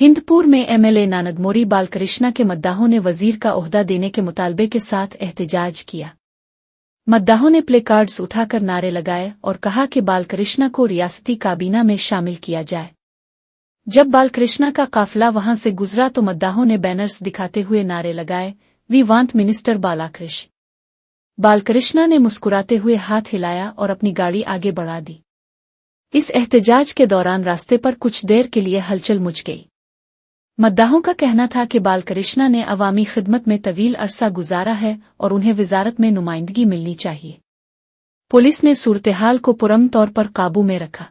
हिंदपुर में एमएलए नानगमोरी बालकृष्णा के मद्दाहों ने वजीर का ओहदा देने के मुतालबे के साथ एहतजाज किया। मद्दाहों ने प्ले कार्ड्स उठाकर नारे लगाए और कहा कि बालकृष्णा को रियासती काबीना में शामिल किया जाए। जब बालकृष्णा का काफिला वहां से गुजरा तो मद्दाहों ने बैनर्स दिखाते हुए नारे लगाए, we want minister Balakrishna. Balakrishna ने मुस्कुराते हुए हाथ हिलाया और अपनी गाड़ी आगे बढ़ा दी। इस एहतजाज के दौरान रास्ते पर कुछ देर के लिए हलचल मच गई। मद्दाहों का कहना था कि बालकृष्णा ने अवामी खिदमत में तवील अरसा गुजारा है और उन्हें वजारत में नुमाइंदगी मिलनी चाहिए। पुलिस ने सूरत-ए-हाल को पुरअमन तौर पर काबू में रखा।